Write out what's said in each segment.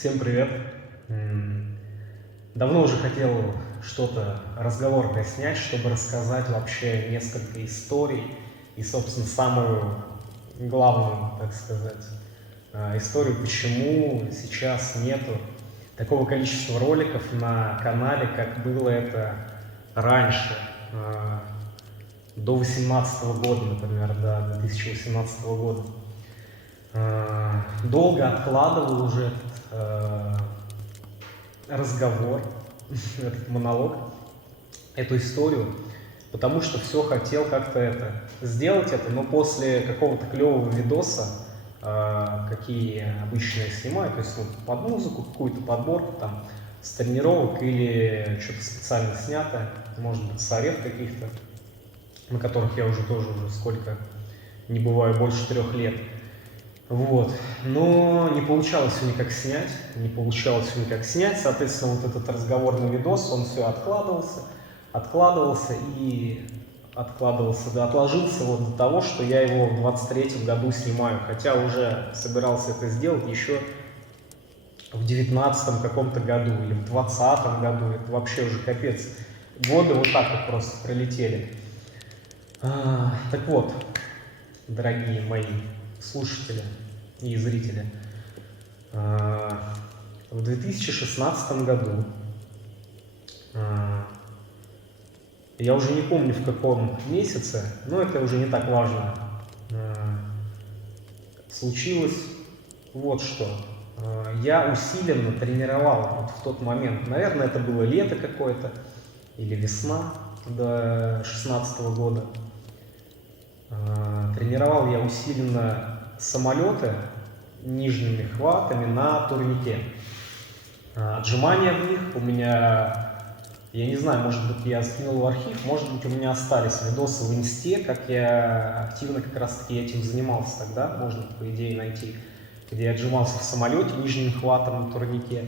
Всем привет! Давно уже хотел что-то разговорное снять, чтобы рассказать вообще несколько историй и, собственно, самую главную, так сказать, историю, почему сейчас нету такого количества роликов на канале, как было это раньше, до 2018 года, например, до 2018 года. Долго откладывал уже этот разговор, этот монолог, эту историю, потому что все хотел как-то сделать это, но после какого-то клевого видоса, какие обычно я снимаю, то есть вот под музыку, какую-то подборку там с тренировок или что-то специально снятое, может быть, с ареф каких-то, на которых я уже тоже сколько не бываю, больше 3 лет. Вот, но не получалось все никак снять, соответственно, вот этот разговорный видос, он все откладывался и откладывался, да, отложился вот до того, что я его в 23-м году снимаю, хотя уже собирался это сделать еще в 19-м каком-то году или в 20-м году, это вообще уже капец, годы вот так вот просто пролетели. Так вот, дорогие мои слушатели и зрители, в 2016 году, я уже не помню в каком месяце, но это уже не так важно, случилось вот что. Я усиленно тренировал вот в тот момент, наверное, это было лето какое-то или весна до 2016 года. Тренировал я усиленно самолеты нижними хватами на турнике. Отжимания в них у меня, я не знаю, может быть, я скинул в архив, может быть, у меня остались видосы в инсте, как я активно как раз-таки этим занимался тогда, можно, по идее, найти, где я отжимался в самолете нижним хватом на турнике.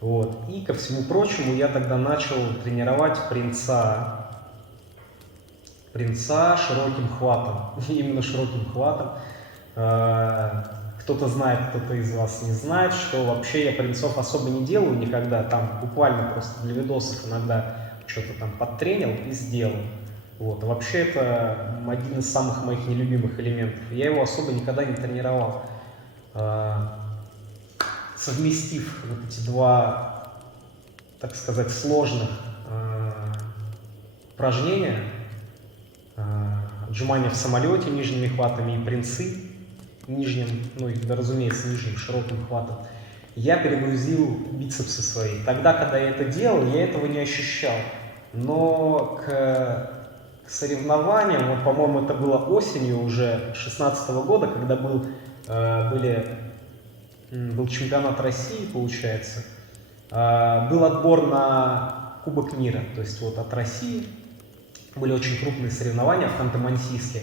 Вот. И, ко всему прочему, я тогда начал тренировать принца широким хватом, именно широким хватом. Кто-то знает, кто-то из вас не знает, что вообще я принцов особо не делаю никогда, там буквально просто для видосов иногда что-то там подтренил и сделал. Вот. А вообще это один из самых моих нелюбимых элементов. Я его особо никогда не тренировал. Совместив вот эти два, так сказать, сложных упражнения, отжимания в самолете нижними хватами и принцы нижним, ну и, да, разумеется, нижним широким хватом, я перегрузил бицепсы свои. Тогда, когда я это делал, я этого не ощущал. Но к соревнованиям, вот, по-моему, это было осенью уже 2016 года, когда был чемпионат России, получается, был отбор на Кубок мира, то есть вот от России были очень крупные соревнования в Ханты-Мансийске.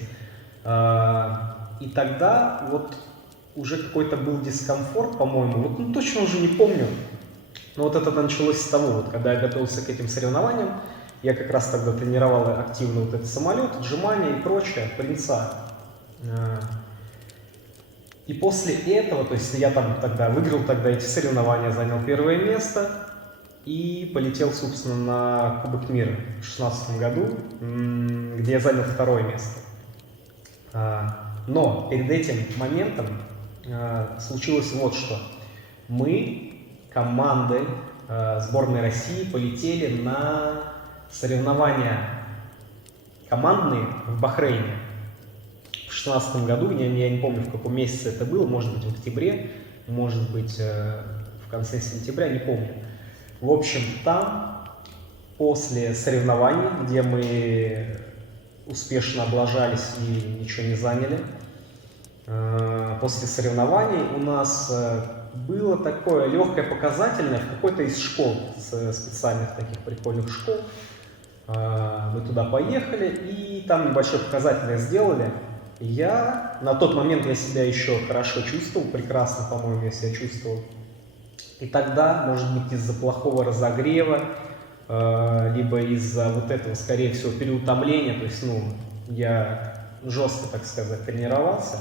И тогда вот уже какой-то был дискомфорт, по-моему, вот, ну, точно уже не помню, но вот это началось с того, вот, когда я готовился к этим соревнованиям, я как раз тогда тренировал активно вот этот самолет, отжимания и прочее, принца. И после этого, то есть я там тогда выиграл эти соревнования, занял первое место и полетел, собственно, на Кубок мира в 2016 году, где я занял второе место. Но перед этим моментом случилось вот что. Мы командой сборной России полетели на соревнования командные в Бахрейне в 2016 году. Я не помню, в каком месяце это было, может быть, в октябре, может быть, в конце сентября, не помню. В общем, там после соревнований, где мы успешно облажались и ничего не заняли, после соревнований у нас было такое легкое показательное в какой-то из школ, специальных таких прикольных школ. Мы туда поехали и там небольшое показательное сделали. На тот момент я себя еще хорошо чувствовал, прекрасно, по-моему, я себя чувствовал. И тогда, может быть, из-за плохого разогрева, либо из-за вот этого, скорее всего, переутомления, то есть, ну, я жестко, так сказать, тренировался,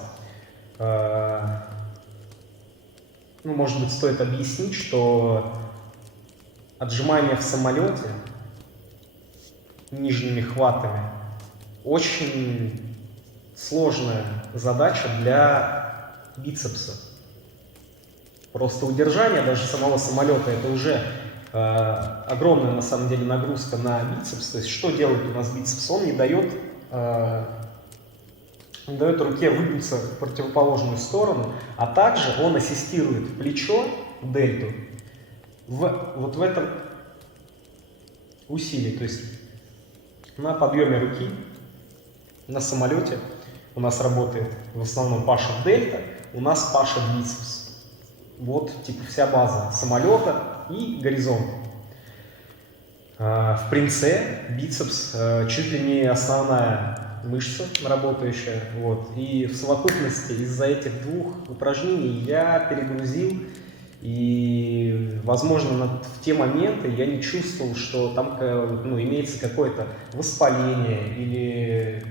ну, может быть, стоит объяснить, что отжимание в самолете нижними хватами очень сложная задача для бицепса. Просто удержание даже самого самолета — это уже огромная на самом деле нагрузка на бицепс. То есть что делает у нас бицепс? Он не дает руке выгнуться в противоположную сторону, а также он ассистирует плечо, дельту, вот в этом усилии. То есть на подъеме руки на самолете у нас работает в основном пашет дельта, у нас пашет бицепс. Вот типа вся база самолета и горизонт. В принце бицепс чуть ли не основная мышца работающая. Вот. И в совокупности из-за этих двух упражнений я перегрузил. И, возможно, в те моменты я не чувствовал, что там имеется какое-то воспаление или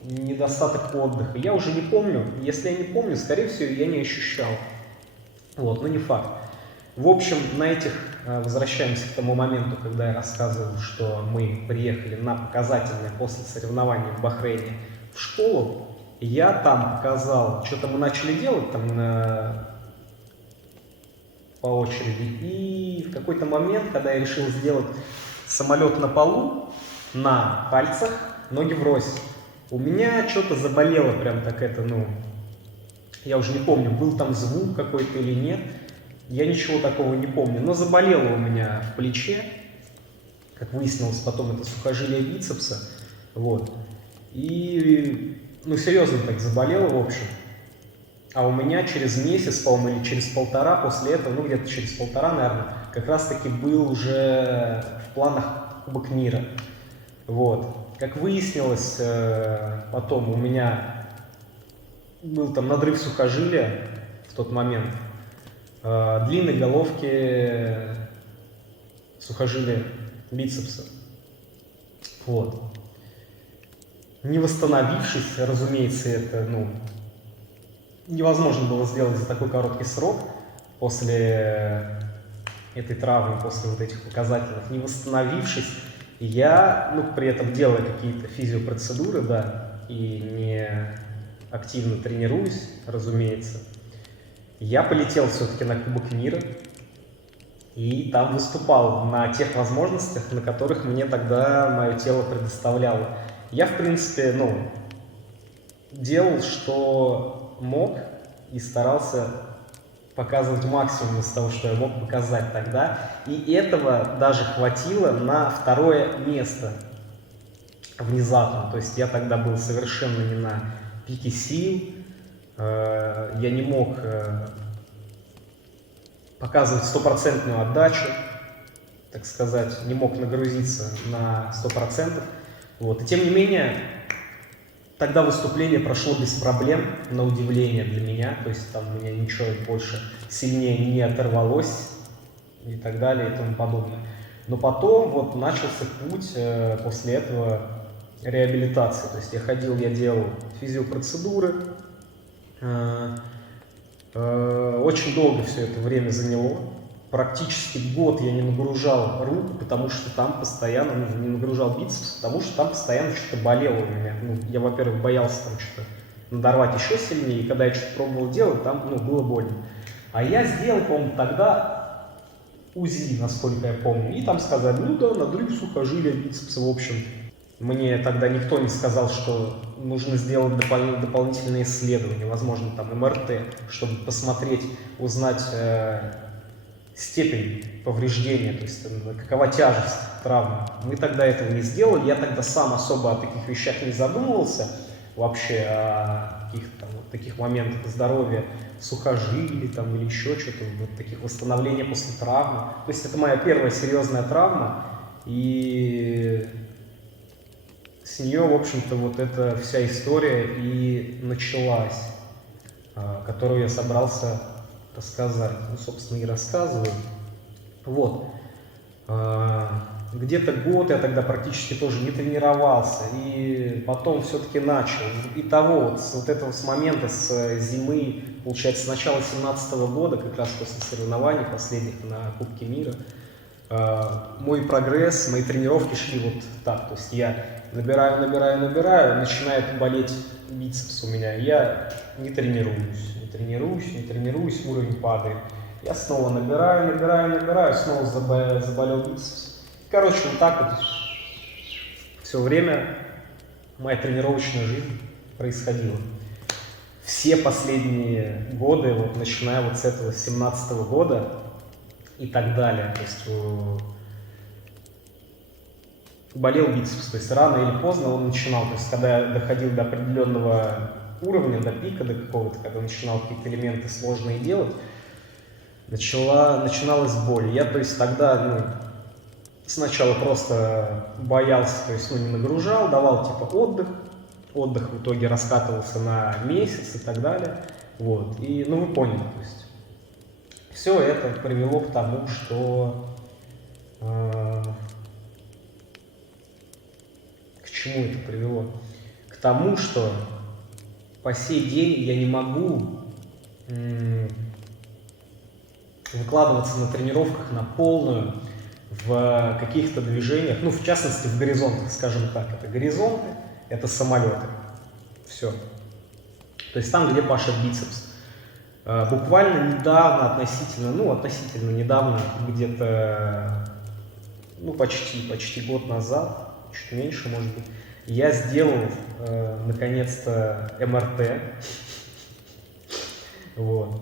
недостаток отдыха. Я уже не помню. Если я не помню, скорее всего, я не ощущал. Вот, но не факт. В общем, возвращаемся к тому моменту, когда я рассказывал, что мы приехали на показательное после соревнований в Бахрейне в школу. Я там показал, что-то мы начали делать там по очереди. И в какой-то момент, когда я решил сделать самолет на полу, на пальцах, ноги врозь, у меня что-то заболело прям так я уже не помню, был там звук какой-то или нет. Я ничего такого не помню. Но заболело у меня в плече. Как выяснилось потом, это сухожилие бицепса. Вот. И, серьезно так заболело, в общем. А у меня через месяц, по-моему, или через полтора после этого, где-то через полтора, наверное, как раз-таки был уже в планах Кубок мира. Вот. Как выяснилось, потом у меня был там надрыв сухожилия в тот момент, длинной головки сухожилия бицепса. Вот. Не восстановившись, разумеется, это невозможно было сделать за такой короткий срок после этой травмы, после вот этих показательных. Не восстановившись, я, при этом делая какие-то физиопроцедуры, да, и не активно тренируюсь, разумеется, я полетел все-таки на Кубок мира и там выступал на тех возможностях, на которых мне тогда мое тело предоставляло. Я, в принципе, делал, что мог, и старался показывать максимум из того, что я мог показать тогда. И этого даже хватило на второе место внезапно. То есть я тогда был совершенно не на пике сил, я не мог показывать стопроцентную отдачу, так сказать, не мог нагрузиться на 100%. Вот. И тем не менее, тогда выступление прошло без проблем, на удивление для меня, то есть там у меня ничего больше сильнее не оторвалось и так далее и тому подобное. Но потом начался путь после этого реабилитации, то есть я делал физиопроцедуры, очень долго все это время заняло, практически год я не нагружал руку, потому что там постоянно, не нагружал бицепс, потому что там постоянно что-то болело у меня. Я, во-первых, боялся там что-то надорвать еще сильнее, и когда я что-то пробовал делать, там, было больно. А я сделал, по-моему, тогда УЗИ, насколько я помню, и там сказали, надрыв сухожилия бицепса, в общем. Мне тогда никто не сказал, что нужно сделать дополнительные исследования, возможно, там МРТ, чтобы посмотреть, узнать степень повреждения, то есть какова тяжесть травмы. Мы тогда этого не сделали, я тогда сам особо о таких вещах не задумывался, вообще о каких-то таких моментах здоровья, сухожилий там, или еще что-то, таких восстановления после травмы. То есть это моя первая серьезная травма, и с нее, в общем-то, эта вся история и началась, которую я собрался рассказать. Собственно, и рассказываю. Вот. Где-то год я тогда практически тоже не тренировался, и потом все-таки начал. Итого, с момента, с зимы получается, с начала 2017 года, как раз после соревнований последних на Кубке мира, мой прогресс, мои тренировки шли вот так. То есть я набираю, начинает болеть бицепс у меня. Я не тренируюсь, уровень падает. Я снова набираю, снова заболел бицепс. Короче, вот так вот все время моя тренировочная жизнь происходила. Все последние годы, вот начиная вот с этого 2017 года и так далее, то есть болел бицепс, то есть рано или поздно он начинал, то есть когда я доходил до определенного уровня, до пика, до какого-то, когда начинал какие-то элементы сложные делать, начиналась боль. Я, то есть тогда, сначала просто боялся, то есть, не нагружал, давал типа отдых в итоге раскатывался на месяц и так далее, вот, и, вы поняли, то есть, все это привело к тому, что, к чему это привело? К тому, что по сей день я не могу выкладываться на тренировках на полную в каких-то движениях, в частности в горизонтах, скажем так, это горизонты, это самолеты, все. То есть там, где пашет бицепс. Буквально недавно, относительно недавно, где-то, почти год назад, чуть меньше, может быть, я сделал, наконец-то, МРТ. Вот.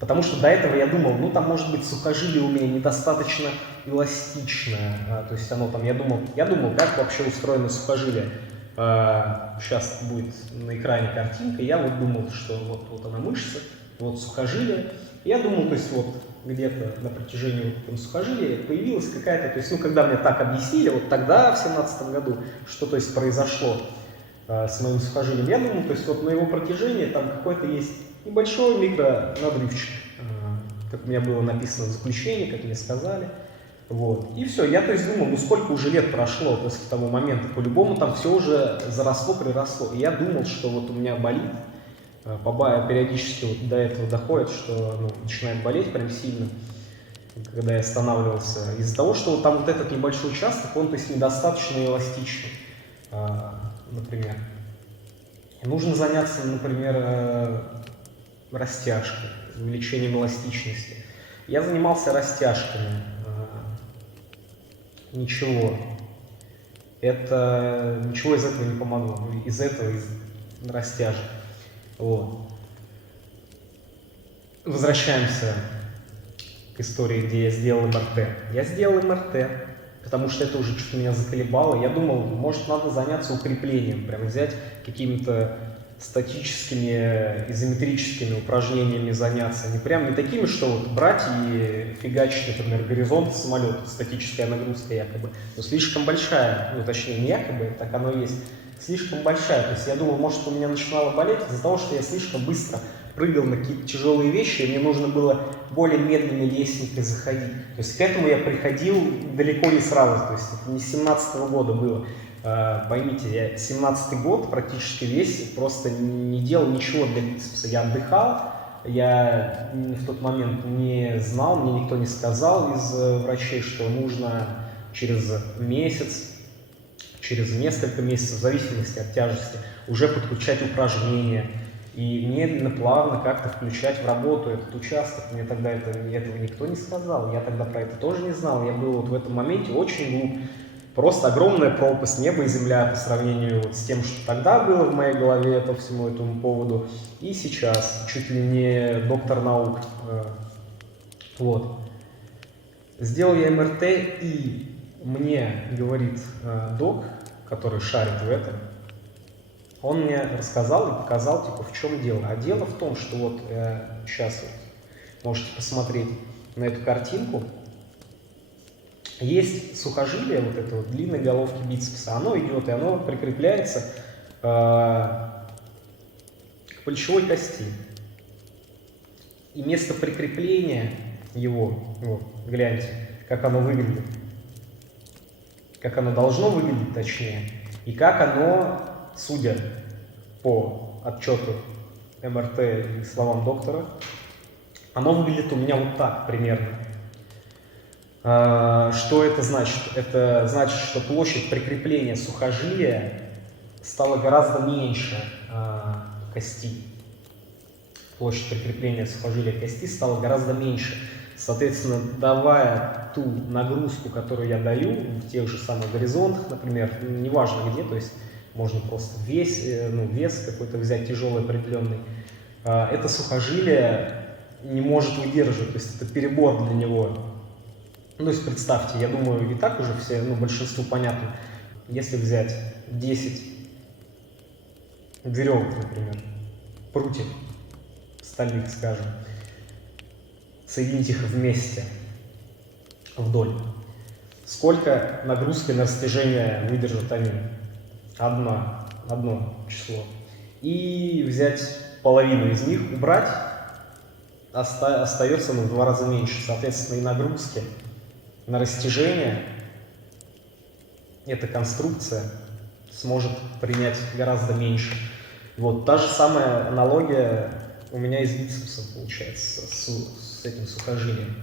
Потому что до этого я думал, там может быть сухожилие у меня недостаточно эластичное. То есть оно там, я думал, как вообще устроено сухожилие. Сейчас будет на экране картинка. Я вот думал, что вот она мышца, вот сухожилие. Я думал, то есть вот где-то на протяжении вот сухожилия появилась какая-то, то есть, когда мне так объяснили, вот тогда, в 2017 году, что, то есть, произошло с моим сухожилием, я думал, то есть, вот на его протяжении там какой-то есть небольшой микронадрывчик, как у меня было написано в заключении, как мне сказали. Вот. И все, я то есть думал, сколько уже лет прошло после того момента, по-любому там все уже заросло, приросло. И я думал, что вот у меня болит, периодически вот до этого доходит, что начинает болеть прям сильно, когда я останавливался. Из-за того, что вот там вот этот небольшой участок, он то есть недостаточно эластичный, например. Нужно заняться, например, растяжкой, увеличением эластичности. Я занимался растяжками. Ничего из этого не помогло. Из растяжек. Вот. Возвращаемся к истории, где я сделал МРТ. Я сделал МРТ, потому что это уже что-то меня заколебало. Я думал, может, надо заняться укреплением, прям взять какими-то статическими, изометрическими упражнениями заняться. Не такими, что вот брать и фигачить, например, горизонт самолета, статическая нагрузка якобы, но слишком большая, точнее не якобы, так оно и есть, слишком большая. То есть я думал, может, у меня начинало болеть из-за того, что я слишком быстро прыгал на какие-то тяжелые вещи, и мне нужно было более медленной лестницей заходить. То есть к этому я приходил далеко не сразу, то есть это не с 2017 года было. Поймите, я 17-й год практически весь просто не делал ничего для бицепса. Я отдыхал, я в тот момент не знал, мне никто не сказал из врачей, что нужно через месяц, через несколько месяцев, в зависимости от тяжести, уже подключать упражнения и медленно, плавно как-то включать в работу этот участок. Мне тогда этого никто не сказал, я тогда про это тоже не знал. Я был вот в этом моменте очень глуп. Просто огромная пропасть, небо и земля по сравнению с тем, что тогда было в моей голове по всему этому поводу, и сейчас, чуть ли не доктор наук. Вот. Сделал я МРТ, и мне говорит док, который шарит в этом, он мне рассказал и показал, в чем дело. А дело в том, что вот сейчас можете посмотреть на эту картинку. Есть сухожилие, вот это вот длинной головки бицепса, оно идет и оно прикрепляется к плечевой кости. И место прикрепления его, гляньте, как оно выглядит, как оно должно выглядеть точнее, и как оно, судя по отчету МРТ и словам доктора, оно выглядит у меня вот так примерно. Что это значит? Это значит, что площадь прикрепления сухожилия стала гораздо меньше кости. Площадь прикрепления сухожилия кости стала гораздо меньше. Соответственно, давая ту нагрузку, которую я даю в тех же самых горизонтах, например, неважно где, то есть можно просто вес какой-то взять тяжелый определенный, это сухожилие не может выдерживать, то есть это перебор для него. Ну, то есть представьте, я думаю, и так уже все, большинству понятно, если взять 10 веревок, например, прутьев стальных, скажем, соединить их вместе вдоль, сколько нагрузки на растяжение выдержат они? Одно число. И взять половину из них, убрать, остается в 2 раза меньше. Соответственно, и нагрузки на растяжение эта конструкция сможет принять гораздо меньше. Вот та же самая аналогия у меня и с бицепсом получается, с этим сухожилием.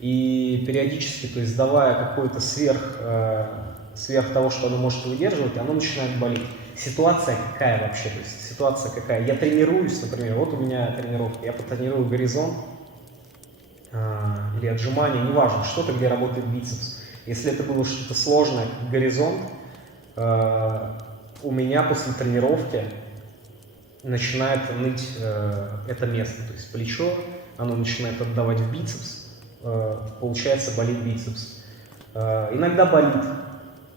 И периодически, то есть давая какое-то сверх того, что оно может выдерживать, оно начинает болеть. Ситуация какая вообще? То есть ситуация какая? Я тренируюсь, например, вот у меня тренировка, я потренирую горизонт или отжимания, неважно, что-то, где работает бицепс. Если это было что-то сложное, как горизонт, у меня после тренировки начинает ныть это место, то есть плечо, оно начинает отдавать в бицепс, получается болит бицепс. Иногда болит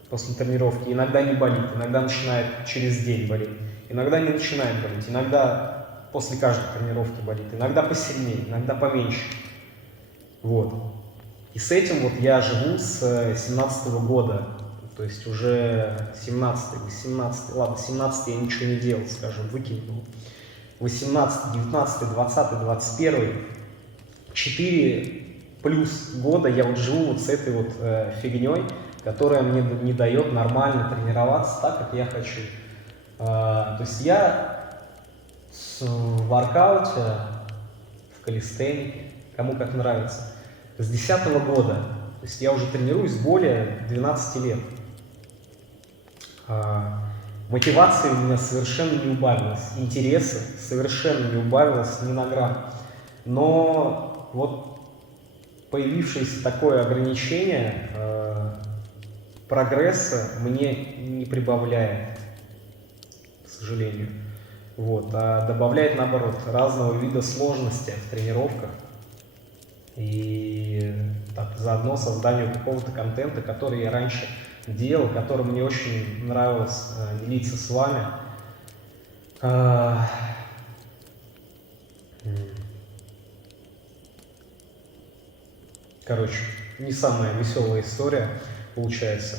после тренировки, иногда не болит, иногда начинает через день болеть, иногда не начинает болеть, иногда после каждой тренировки болит, иногда посильнее, иногда поменьше. Вот. И с этим вот я живу с 17-го года, то есть уже 17-й, 18-й, ладно, 17-й я ничего не делал, скажем, выкинул. 18-й, 19-й, 20-й, 21-й, 4 плюс года я вот живу вот с этой вот фигней, которая мне не дает нормально тренироваться так, как я хочу. То есть я в воркауте, в калистенике, кому как нравится, с 10-го года, то есть я уже тренируюсь более 12 лет. Мотивация у меня совершенно не убавилась, интереса совершенно не убавилось ни на грамм. Но вот появившееся такое ограничение прогресса мне не прибавляет, к сожалению. Вот, а добавляет, наоборот, разного вида сложности в тренировках и так, заодно созданию какого-то контента, который я раньше делал, которым мне очень нравилось делиться с вами. Короче, не самая веселая история получается.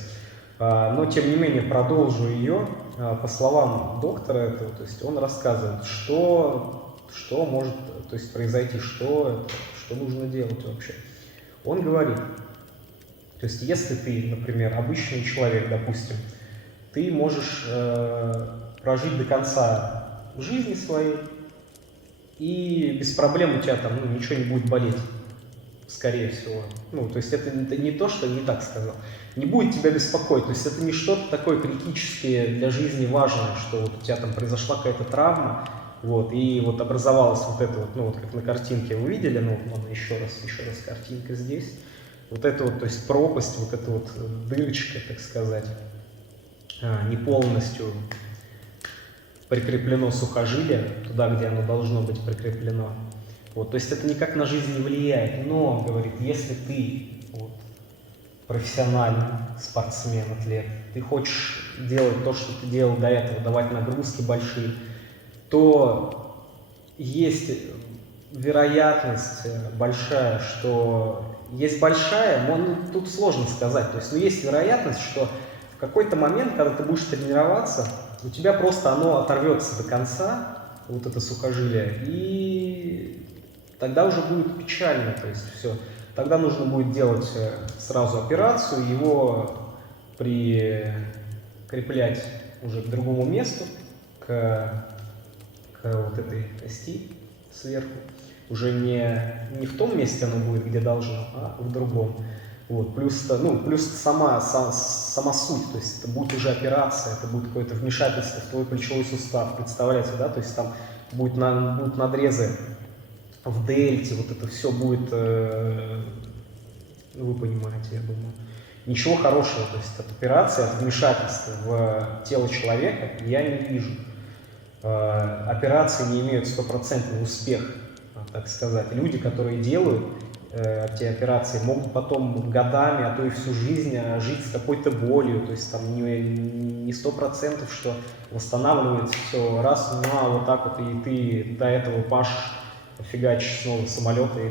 Но, тем не менее, продолжу ее. По словам доктора этого, то есть он рассказывает, что может, то есть, произойти, что нужно делать вообще. Он говорит, то есть если ты, например, обычный человек, допустим, ты можешь прожить до конца жизни своей, и без проблем у тебя там ничего не будет болеть, скорее всего. То есть это не то, что не так сказал. Не будет тебя беспокоить, то есть это не что-то такое критическое для жизни важное, что вот у тебя там произошла какая-то травма, вот, и вот образовалась вот это вот, вот как на картинке вы видели, ладно, еще раз картинка здесь. Вот это вот, то есть пропасть, вот эта вот дырочка, так сказать, не полностью прикреплено сухожилие туда, где оно должно быть прикреплено. Вот, то есть это никак на жизнь не влияет, но, говорит, если ты профессиональный спортсмен, атлет, ты хочешь делать то, что ты делал до этого, давать нагрузки большие, то есть вероятность большая, что есть большая, тут сложно сказать, то есть, есть вероятность, что в какой-то момент, когда ты будешь тренироваться, у тебя просто оно оторвется до конца, вот это сухожилие, и тогда уже будет печально, то есть все. Тогда нужно будет делать сразу операцию, его прикреплять уже к другому месту, к к вот этой кости сверху. Уже не в том месте оно будет, где должно, а в другом. Вот. Плюс сама суть, то есть это будет уже операция, это будет какое-то вмешательство в твой плечевой сустав, представляете, да, то есть там будут надрезы в дельте, вот это все будет, вы понимаете, я думаю. Ничего хорошего, то есть от операции, от вмешательства в тело человека я не вижу. Операции не имеют стопроцентный успех, так сказать. Люди, которые делают эти операции, могут потом годами, а то и всю жизнь жить с какой-то болью, то есть там не 100%, что восстанавливается все раз, вот так вот, и ты до этого пашешь, фигачишь снова самолеты и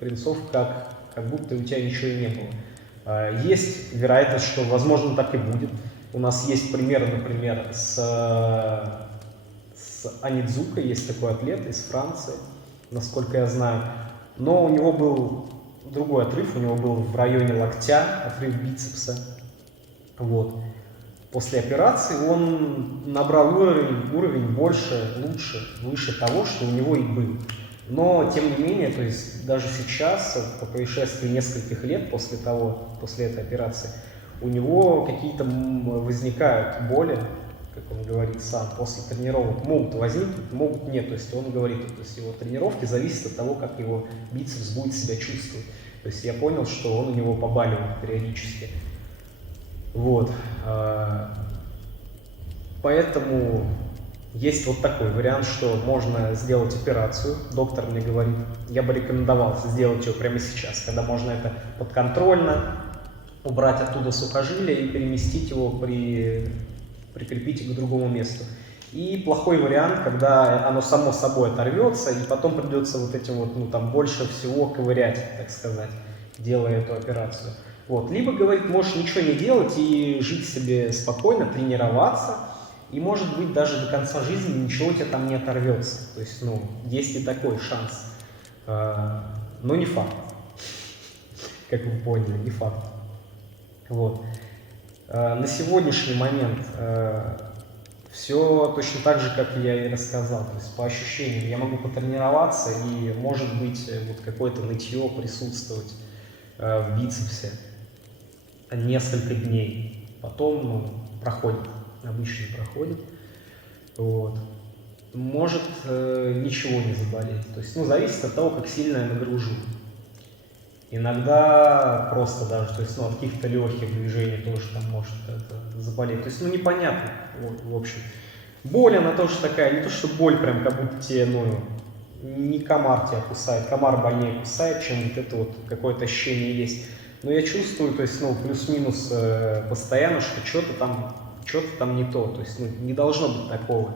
принцов, как будто у тебя ничего и не было. Есть вероятность, что, возможно, так и будет. У нас есть пример, например, с Онидзука, есть такой атлет из Франции, насколько я знаю. Но у него был другой отрыв, у него был в районе локтя, отрыв бицепса. Вот. После операции он набрал уровень больше, лучше, выше того, что у него и был. Но, тем не менее, то есть даже сейчас, по происшествии нескольких лет после этой операции, у него какие-то возникают боли, как он говорит сам, после тренировок могут возникнуть, могут нет. То есть он говорит, то есть его тренировки зависят от того, как его бицепс будет себя чувствовать. То есть я понял, что он у него побаливает периодически. Вот. Поэтому есть вот такой вариант, что можно сделать операцию. Доктор мне говорит, я бы рекомендовал сделать ее прямо сейчас, когда можно это подконтрольно убрать оттуда сухожилие и переместить его, прикрепить к другому месту. И плохой вариант, когда оно само собой оторвется, и потом придется вот этим вот, там больше всего ковырять, так сказать, делая эту операцию. Вот. Либо, говорит, можешь ничего не делать и жить себе спокойно, тренироваться, и, может быть, даже до конца жизни ничего у тебя там не оторвется. То есть, есть и такой шанс. Но не факт. Как вы поняли, не факт. Вот. На сегодняшний момент все точно так же, как я и рассказал. То есть по ощущениям я могу потренироваться и, может быть, вот какое-то нытье присутствовать в бицепсе несколько дней. Потом проходит, обычно проходит. Вот. Может ничего не заболеть. То есть зависит от того, как сильно я нагружу. Иногда просто даже, то есть, от каких-то легких движений тоже там может это заболеть. То есть, непонятно, в общем. Боль, она тоже такая, не то что боль прям, как будто тебе, не комар тебя кусает, комар больнее кусает, чем вот это вот какое-то ощущение есть. Но я чувствую, то есть, плюс-минус постоянно, что что-то там не то, есть, не должно быть такого.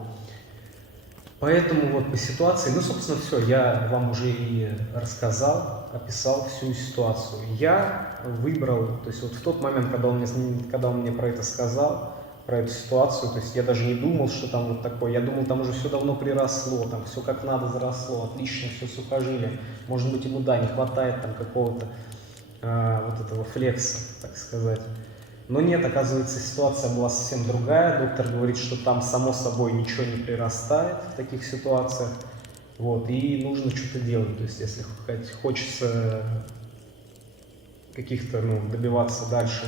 Поэтому вот по ситуации, собственно, все, я вам уже и рассказал, описал всю ситуацию. Я выбрал, то есть вот в тот момент, когда он мне про это сказал, про эту ситуацию, то есть я даже не думал, что там вот такое, я думал, там уже все давно приросло, там все как надо заросло, отлично, все сухожилие, может быть, ему, не хватает там какого-то вот этого флекса, так сказать. Но нет, оказывается, ситуация была совсем другая. Доктор говорит, что там само собой ничего не прирастает в таких ситуациях. Вот, и нужно что-то делать. То есть, если хочется каких-то, добиваться дальше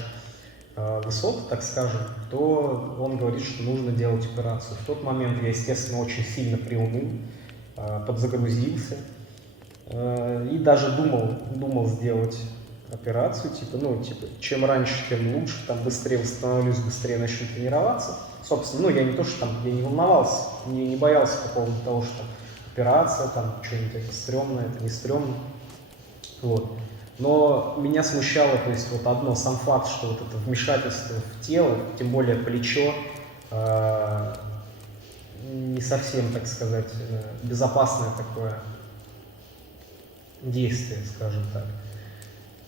высот, так скажем, то он говорит, что нужно делать операцию. В тот момент я, естественно, очень сильно приуныл, подзагрузился. И даже думал сделать операцию, чем раньше, тем лучше, там быстрее восстановлюсь, быстрее начну тренироваться. Собственно, я не то, что я не волновался, не боялся по поводу того, что операция, что-нибудь это стрёмное, это не стрёмно. Вот. Но меня смущало, то есть вот одно, сам факт, что вот это вмешательство в тело, тем более плечо, не совсем, так сказать, безопасное такое действие, скажем так.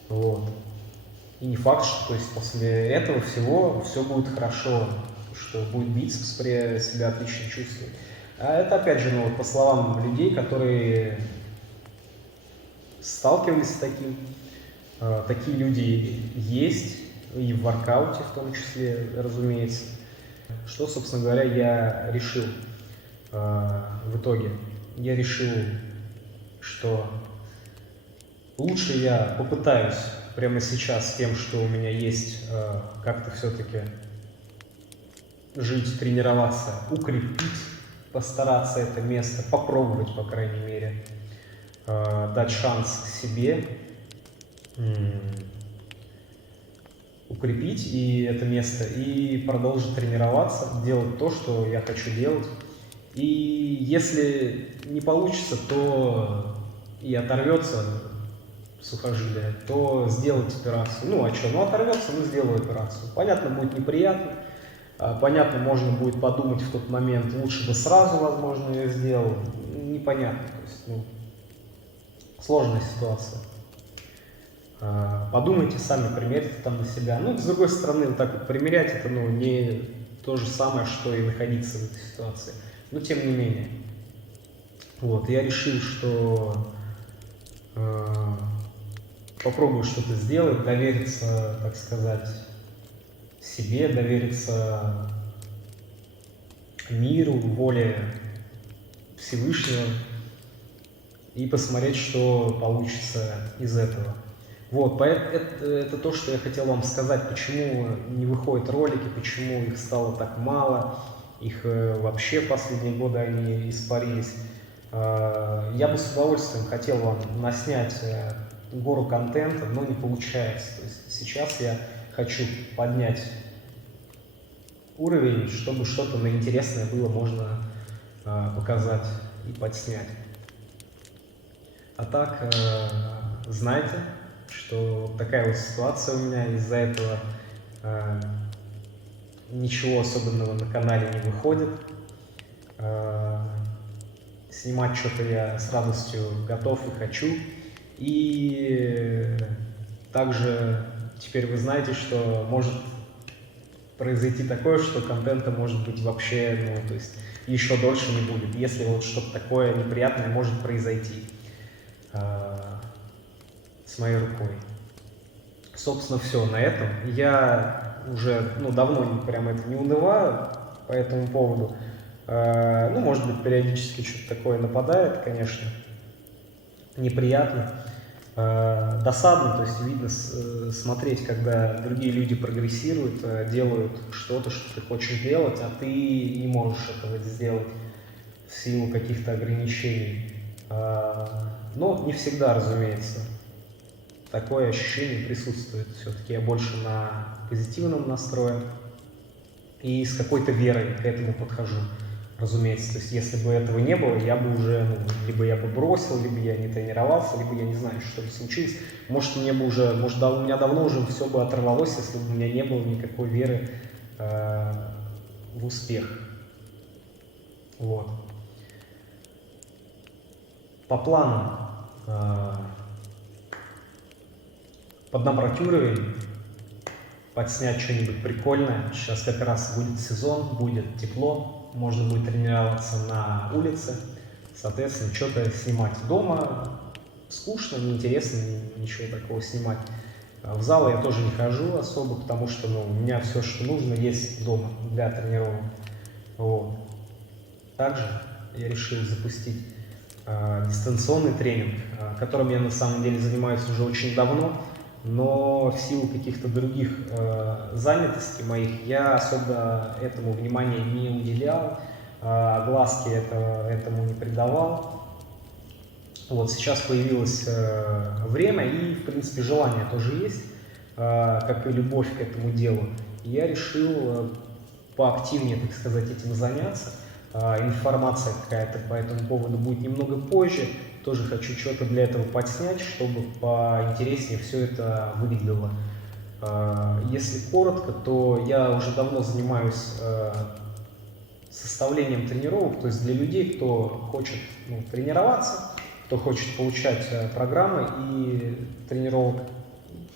Вот. И не факт, что после этого всего все будет хорошо, что будет бицепс себя отлично чувствовать. А это опять же, по словам людей, которые сталкивались с таким, такие люди есть, и в воркауте в том числе, разумеется. Что, собственно говоря, я решил. в итоге я решил, что лучше я попытаюсь прямо сейчас с тем, что у меня есть, как-то все-таки жить, тренироваться, укрепить, постараться это место, попробовать, по крайней мере, дать шанс себе, укрепить и это место, и продолжить тренироваться, делать то, что я хочу делать. И если не получится, то и оторвется сухожилие, то сделать операцию. Ну а что, ну оторвется, ну сделаю операцию. Понятно, будет неприятно, понятно, можно будет подумать в тот момент, лучше бы сразу, возможно, ее сделал. Непонятно, то есть, ну, сложная ситуация. Подумайте сами, примерьте там на себя. Ну, с другой стороны, вот так вот примерять, это, ну, не то же самое, что и находиться в этой ситуации. Но тем не менее. Вот, я решил, что попробую что-то сделать, довериться, так сказать, себе, довериться миру, воле Всевышнего и посмотреть, что получится из этого. Вот, это то, что я хотел вам сказать, почему не выходят ролики, почему их стало так мало, их вообще в последние годы они испарились. Я бы с удовольствием хотел вам наснять гору контента, но не получается. То есть сейчас я хочу поднять уровень, чтобы что-то на интересное было можно показать и подснять. А так, знайте, что такая вот ситуация у меня, из-за этого ничего особенного на канале не выходит. Снимать что-то я с радостью готов и хочу. И также теперь вы знаете, что может произойти такое, что контента может быть вообще, ну, то есть еще дольше не будет, если вот что-то такое неприятное может произойти с моей рукой. Собственно, все на этом. Я уже, ну, давно прям это не унываю по этому поводу. Ну, может быть, периодически что-то такое нападает, конечно, неприятно, досадно, то есть видно смотреть, когда другие люди прогрессируют, делают что-то, что ты хочешь делать, а ты не можешь этого сделать в силу каких-то ограничений. Но не всегда, разумеется, такое ощущение присутствует. Все-таки я больше на позитивном настрое и с какой-то верой к этому подхожу. Разумеется, то есть если бы этого не было, я бы уже, ну, либо я бы бросил, либо я не тренировался, либо я не знаю, что бы случилось. Может, мне бы уже, может, у меня давно уже все бы оторвалось, если бы у меня не было никакой веры в успех. Вот. По планам поднабрать уровень, подснять что-нибудь прикольное. Сейчас как раз будет сезон, будет тепло, можно будет тренироваться на улице, соответственно, что-то снимать дома. Скучно, неинтересно, ничего такого снимать. В зал я тоже не хожу особо, потому что, ну, у меня все, что нужно, есть дома для тренировок. Вот. Также я решил запустить дистанционный тренинг, которым я на самом деле занимаюсь уже очень давно, но в силу каких-то других занятостей моих я особо этому внимания не уделял, огласки этому не придавал. Вот сейчас появилось время и, в принципе, желание тоже есть, как и любовь к этому делу. И я решил поактивнее, так сказать, этим заняться. Информация какая-то по этому поводу будет немного позже. Тоже хочу что-то для этого подснять, чтобы поинтереснее все это выглядело. Если коротко, то я уже давно занимаюсь составлением тренировок, то есть для людей, кто хочет, ну, тренироваться, кто хочет получать программы и тренировок,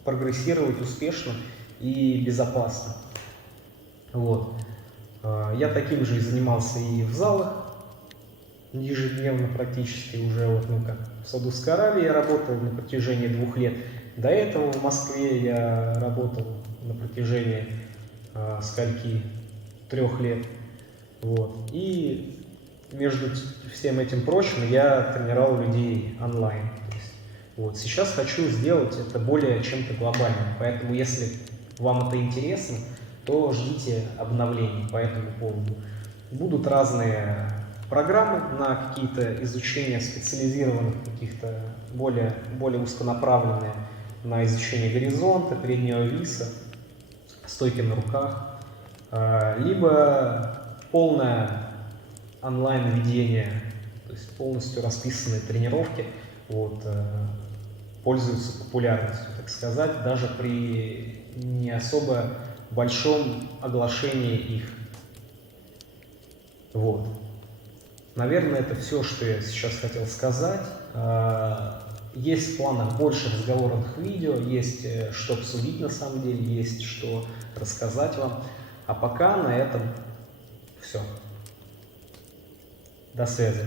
прогрессировать успешно и безопасно. Вот. Я таким же и занимался и в залах, ежедневно практически уже, вот, ну, как в Саудовской Аравии я работал на протяжении 2 лет. До этого в Москве я работал на протяжении скольки? 3 лет. Вот. И между всем этим прочим я тренировал людей онлайн. То есть, вот, сейчас хочу сделать это более чем-то глобальным, поэтому если вам это интересно, то ждите обновлений по этому поводу. Будут разные программы на какие-то изучения специализированных, каких-то более узконаправленные на изучение горизонта, переднего виса, стойки на руках, либо полное онлайн-ведение, то есть полностью расписанные тренировки, вот, пользуются популярностью, так сказать, даже при не особо большом оглашении их. Вот. Наверное, это все, что я сейчас хотел сказать. Есть в планах больше разговорных видео, есть что обсудить на самом деле, есть что рассказать вам. А пока на этом все. До связи.